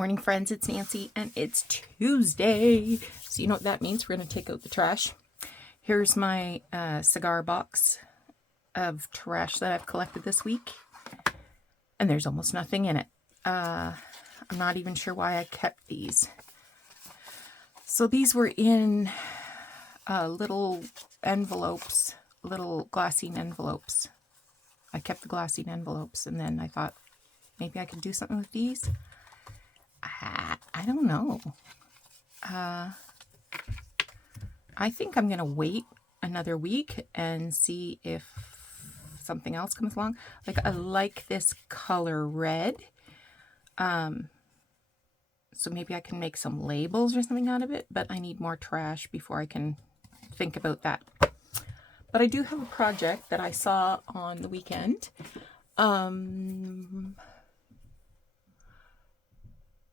Morning, friends. It's Nancy, and it's Tuesday. So you know what that means. We're going to take out the trash. Here's my cigar box of trash that I've collected this week, and there's almost nothing in it. I'm not even sure why I kept these. So these were in little envelopes, little glassine envelopes. I kept the glassine envelopes, and then I thought maybe I could do something with these. I don't know. I think I'm going to wait another week and see if something else comes along. Like, I like this color red. So maybe I can make some labels or something out of it, but I need more trash before I can think about that. But I do have a project that I saw on the weekend.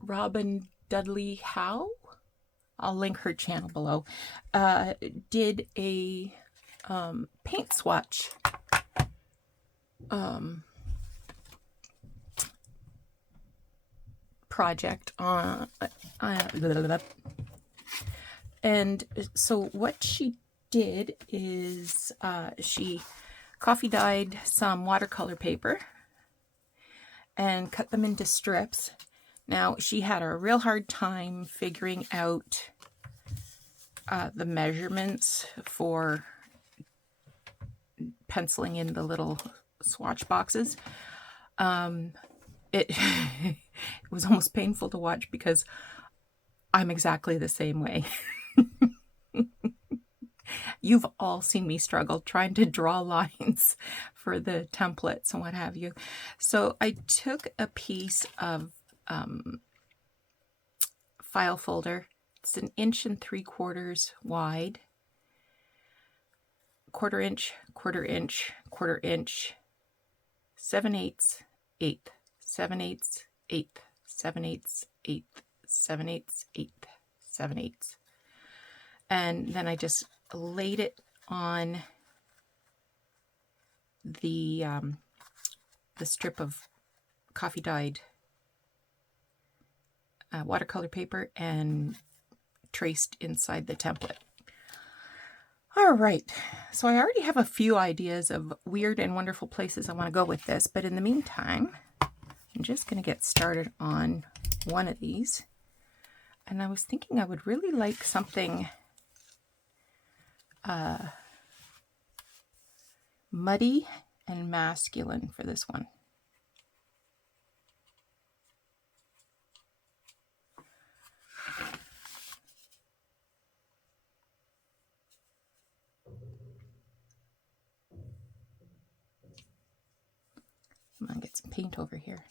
Robin Dudley Howe, I'll link her channel below, did a paint swatch project on and so what she did is she coffee dyed some watercolor paper and cut them into strips. Now, she had a real hard time figuring out the measurements for penciling in the little swatch boxes. It was almost painful to watch because I'm exactly the same way. You've all seen me struggle trying to draw lines for the templates and what have you. So I took a piece of file folder. It's 1 3/4 inches wide, 1/4 inch, 1/4 inch, 1/4 inch, 7/8, 1/8, 7/8, 1/8, 7/8, 1/8, 7/8, 1/8, 7/8, and then I just laid it on the strip of coffee dyed watercolor paper and traced inside the template. All right, so I already have a few ideas of weird and wonderful places I want to go with this, but in the meantime, I'm just going to get started on one of these. And I was thinking I would really like something muddy and masculine for this one. I'm going to get some paint over here.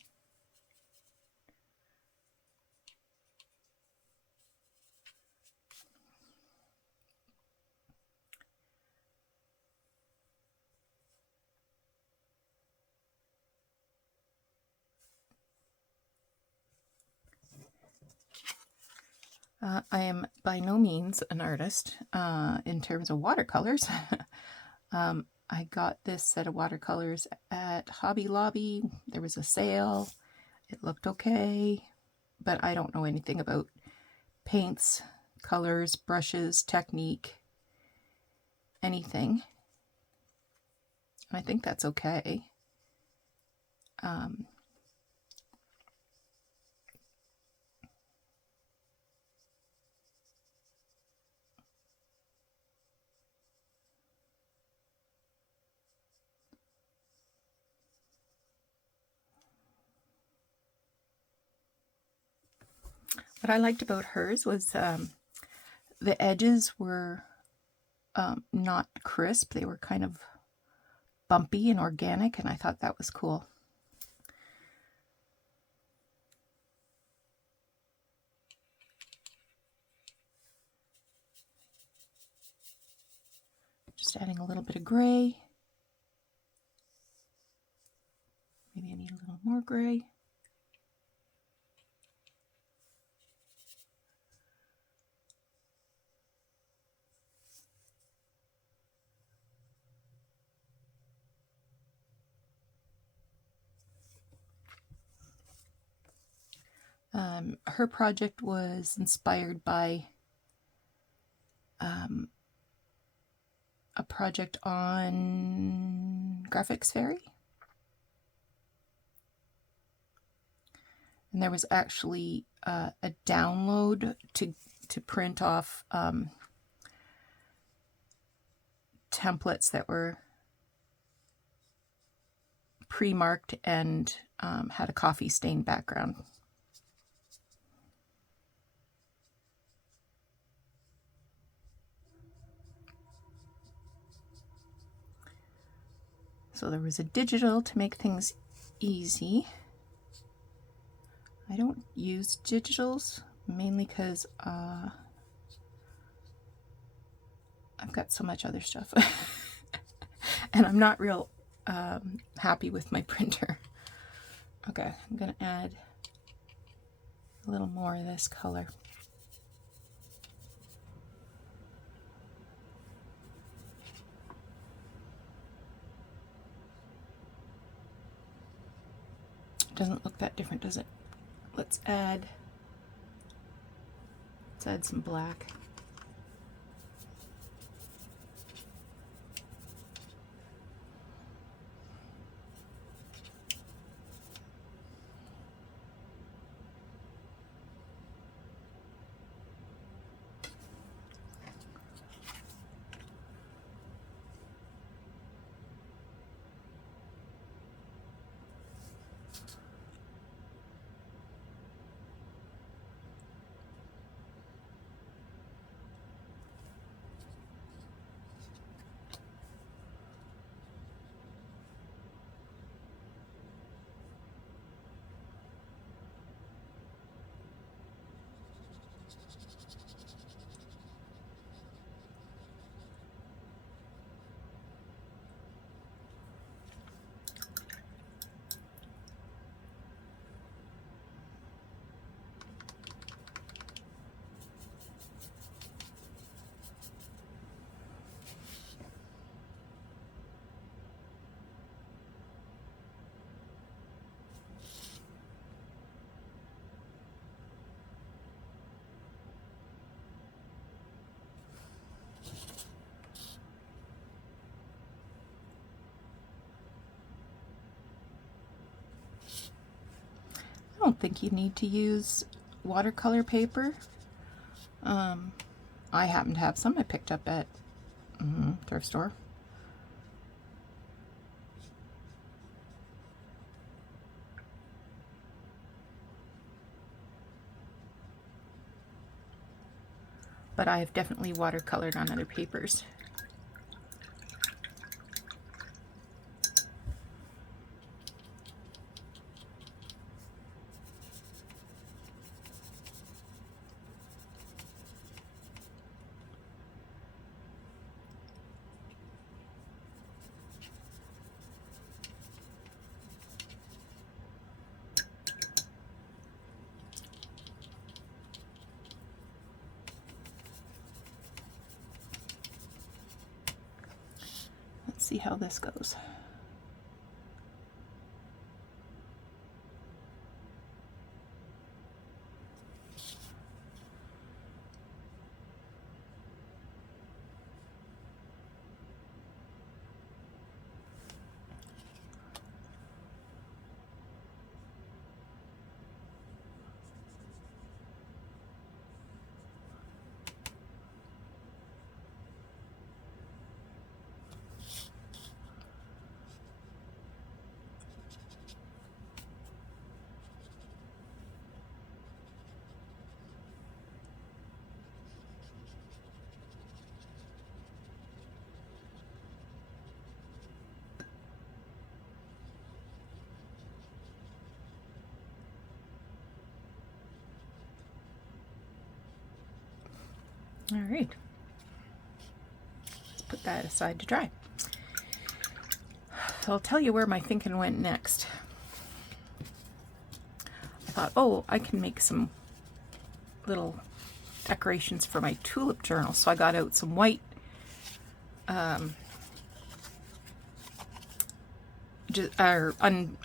I am by no means an artist in terms of watercolors. I got this set of watercolors at Hobby Lobby. There was a sale. It looked okay, but I don't know anything about paints, colors, brushes, technique, anything. I think that's okay. What I liked about hers was the edges were not crisp. They were kind of bumpy and organic, and I thought that was cool. Just adding a little bit of gray. Maybe I need a little more gray. Her project was inspired by a project on Graphics Fairy. And there was actually a download to print off templates that were pre-marked and had a coffee stain background. So there was a digital to make things easy. I don't use digitals mainly because I've got so much other stuff and I'm not real happy with my printer. Okay, I'm gonna add a little more of this color. Doesn't look that different, does it? Let's add some black. I don't think you need to use watercolor paper. I happen to have some I picked up at thrift store. But I have definitely watercolored on other papers. Let's see how this goes. All right, let's put that aside to dry. So I'll tell you where my thinking went next. I thought, oh, I can make some little decorations for my tulip journal. So I got out some white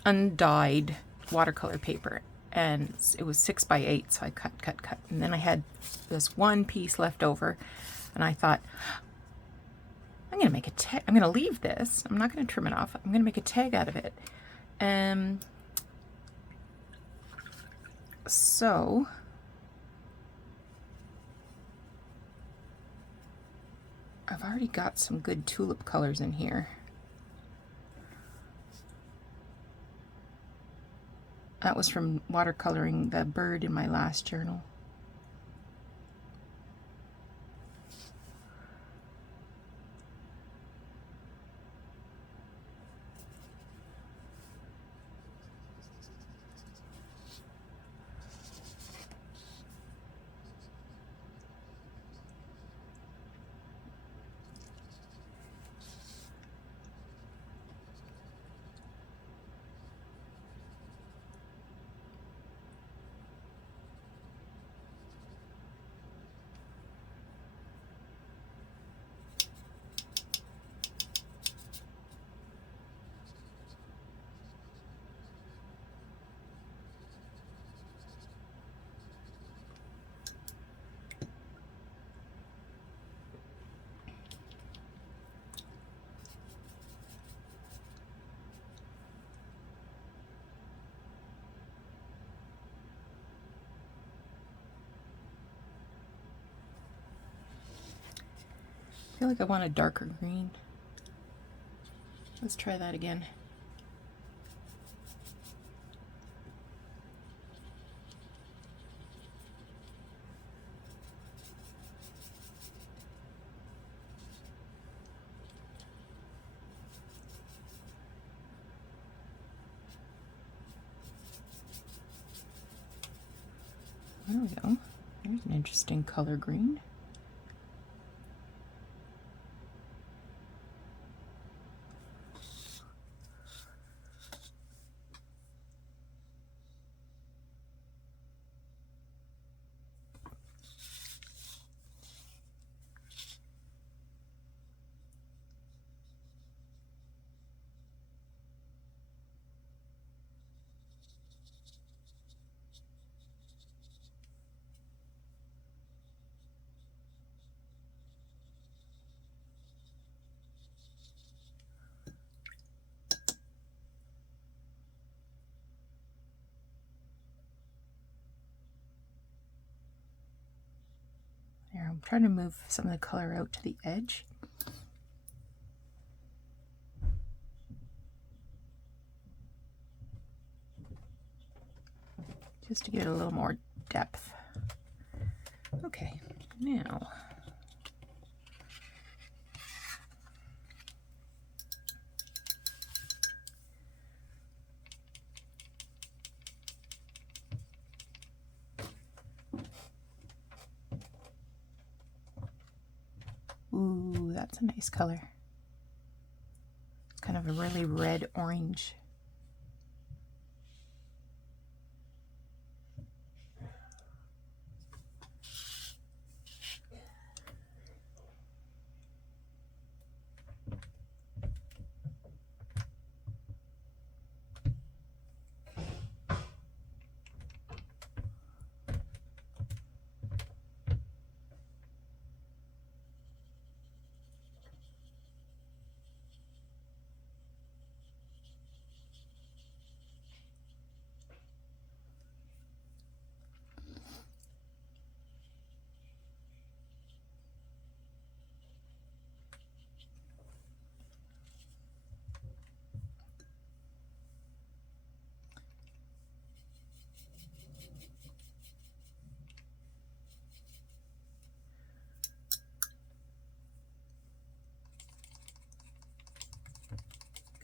undyed watercolor paper, and it was 6 by 8, so I cut, and then I had this one piece left over, and I thought, I'm gonna make a tag. I'm gonna leave this. I'm not gonna trim it off. I'm gonna make a tag out of it. So I've already got some good tulip colors in here. That was from watercoloring the bird in my last journal. I feel like I want a darker green. Let's try that again. There we go. There's an interesting color green. There, I'm trying to move some of the color out to the edge. Just to get a little more depth. Okay, now ooh, that's a nice color. It's kind of a really red orange.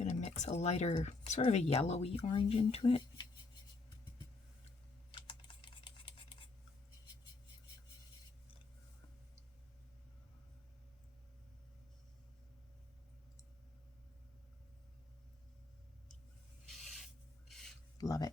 I'm gonna mix a lighter, sort of a yellowy orange into it. Love it.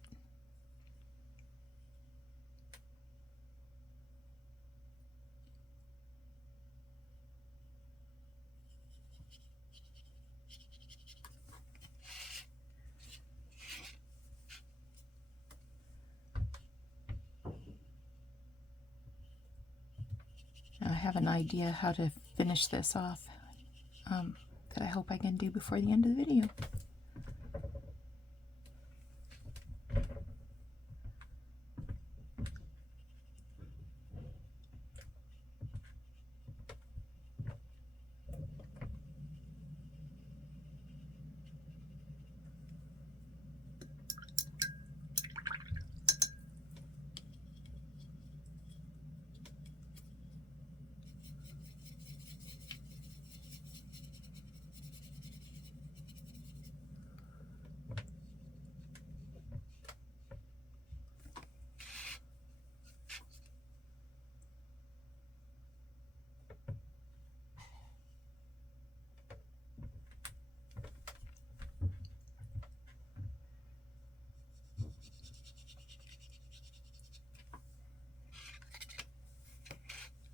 have an idea how to finish this off that I hope I can do before the end of the video.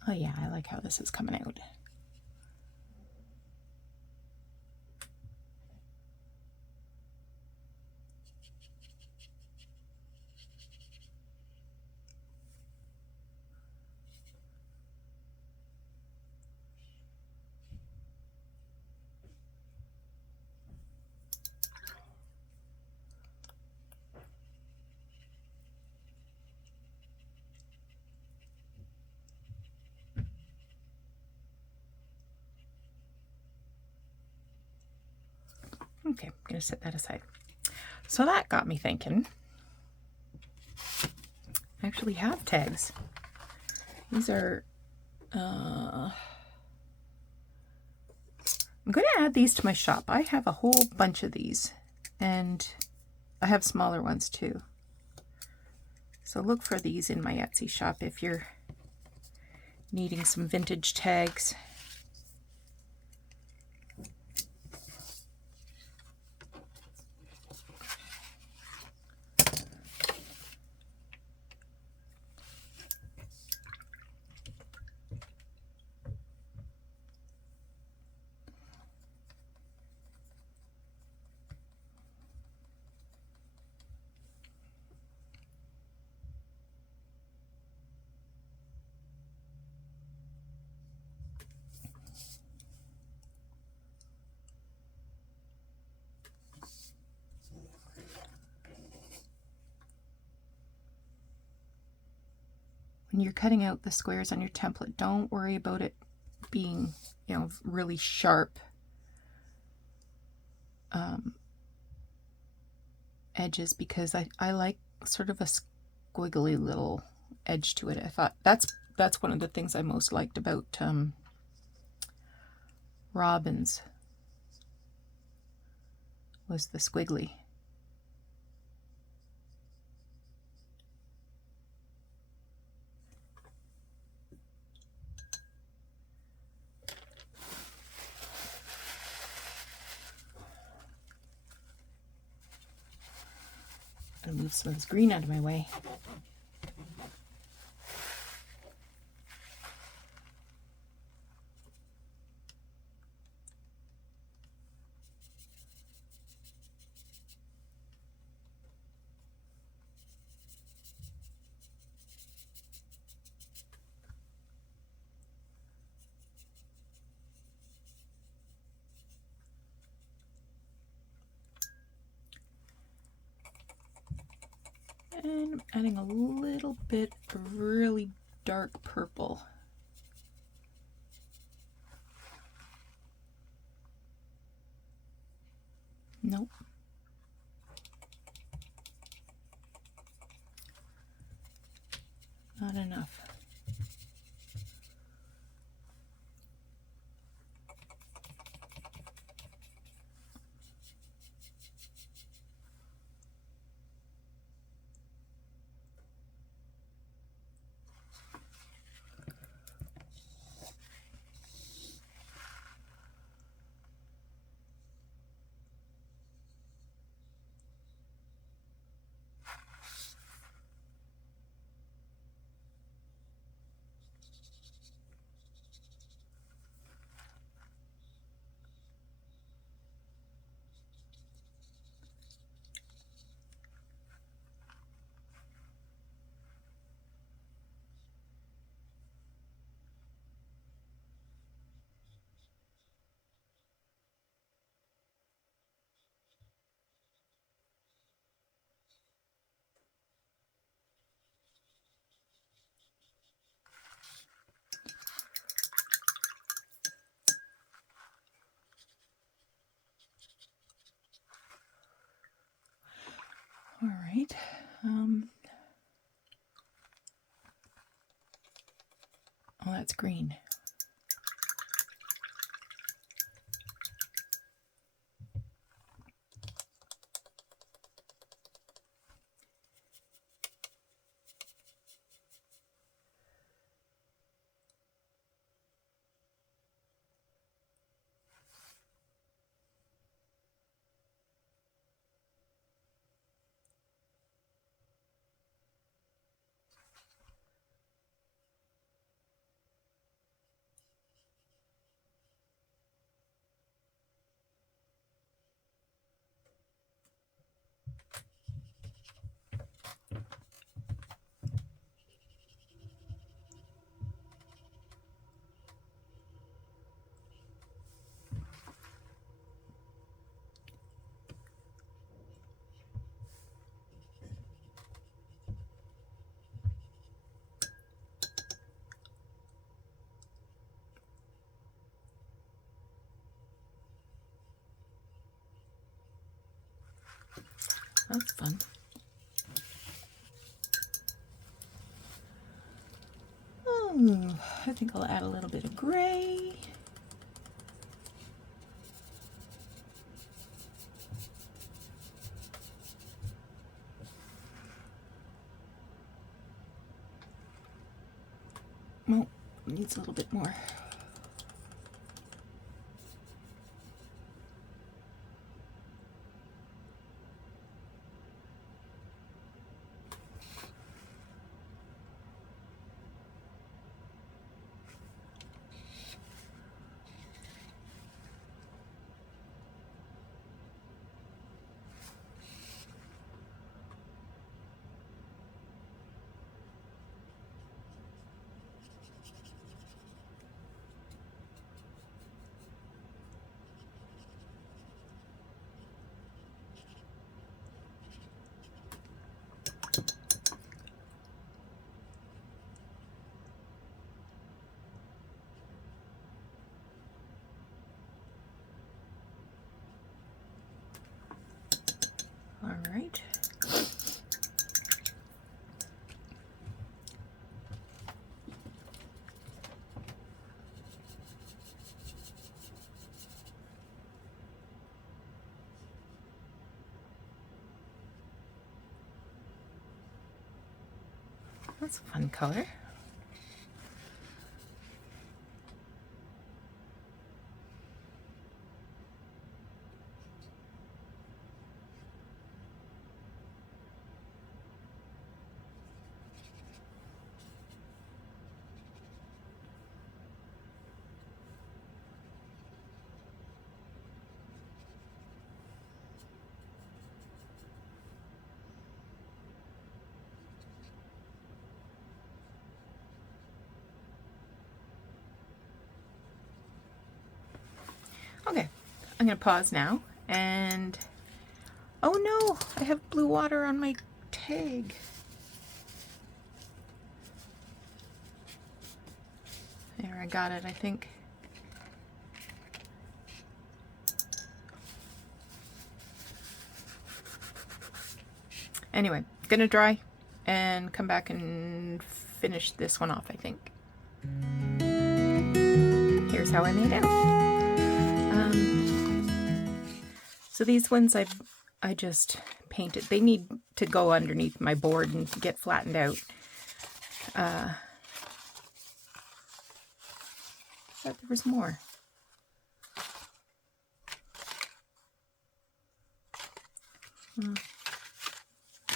Oh yeah, I like how this is coming out. Okay, I'm going to set that aside. So that got me thinking. I actually have tags. These are, I'm going to add these to my shop. I have a whole bunch of these, and I have smaller ones too. So look for these in my Etsy shop if you're needing some vintage tags. When you're cutting out the squares on your template, don't worry about it being, you know, really sharp edges, because I like sort of a squiggly little edge to it. I thought that's one of the things I most liked about Robin's, was the squiggly. I'm gonna move some of this green out of my way. And I'm adding a little bit of really dark purple. Nope. Not enough. All right. Oh, that's green. That's fun. Oh, I think I'll add a little bit of gray. Well, needs a little bit more. All right. That's a fun color. Okay, I'm gonna pause now and, oh no, I have blue water on my tag. There, I got it, I think. Anyway, gonna dry and come back and finish this one off, I think. Here's how I made out. So these ones I just painted. They need to go underneath my board and get flattened out. Thought there was more.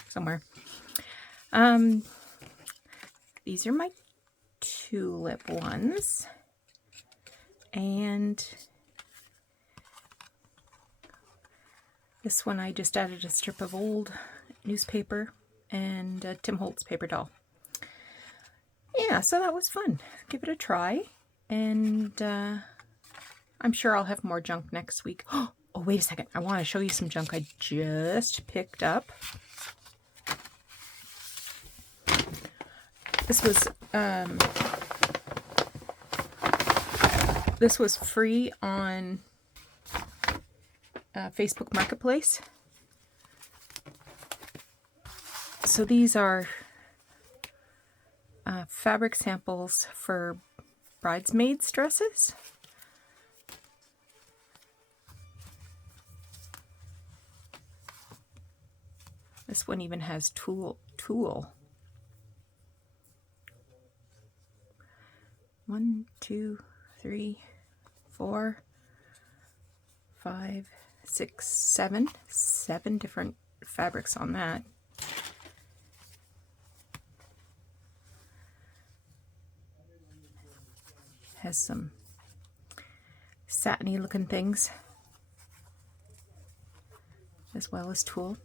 Somewhere. These are my tulip ones. And this one I just added a strip of old newspaper and a Tim Holtz paper doll. Yeah, so that was fun. Give it a try. And I'm sure I'll have more junk next week. Oh, wait a second. I want to show you some junk I just picked up. This was free on Facebook Marketplace. So these are fabric samples for bridesmaids' dresses. This one even has tulle. 1, 2, 3, 4, 5, 6, 7. 7 different fabrics on that. Has some satiny looking things as well as tulle.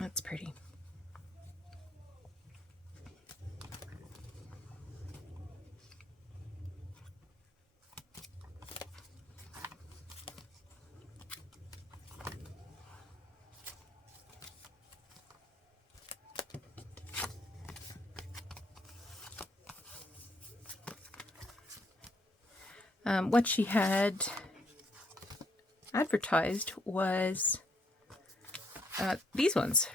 That's pretty. What she had advertised was these ones.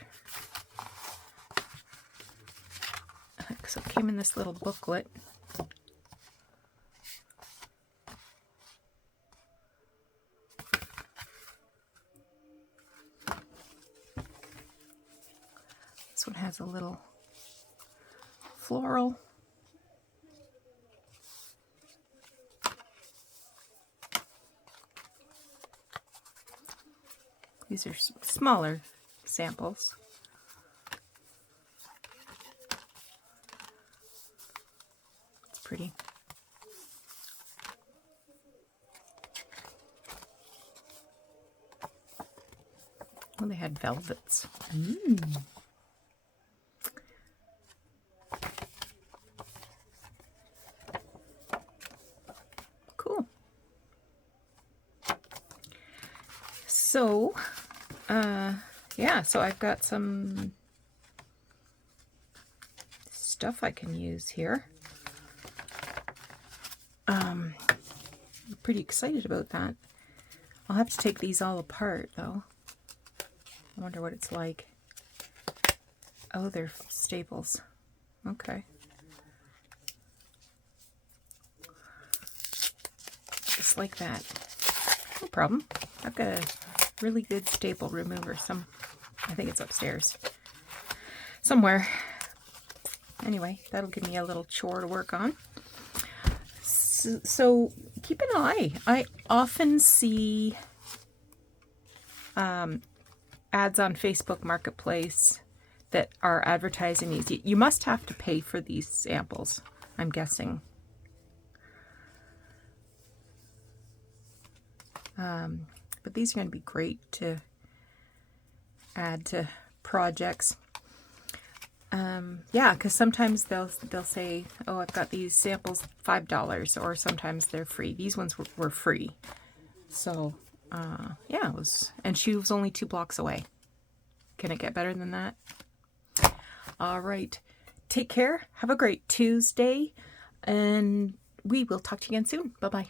So it came in this little booklet. This one has a little floral. These are smaller samples. It's pretty. Oh, they had velvets. Cool. So, yeah, so I've got some stuff I can use here. I'm pretty excited about that. I'll have to take these all apart, though. I wonder what it's like. Oh, they're staples. Okay. Just like that. No problem. I've got a really good staple remover. I think it's upstairs somewhere. Anyway, that'll give me a little chore to work on. So keep an eye. I often see ads on Facebook Marketplace that are advertising these. You must have to pay for these samples, I'm guessing. But these are going to be great to add to projects. Yeah, because sometimes they'll say, oh, I've got these samples $5, or sometimes they're free. These ones were free. So, yeah, and she was only 2 blocks away. Can it get better than that? All right. Take care. Have a great Tuesday, and we will talk to you again soon. Bye-bye.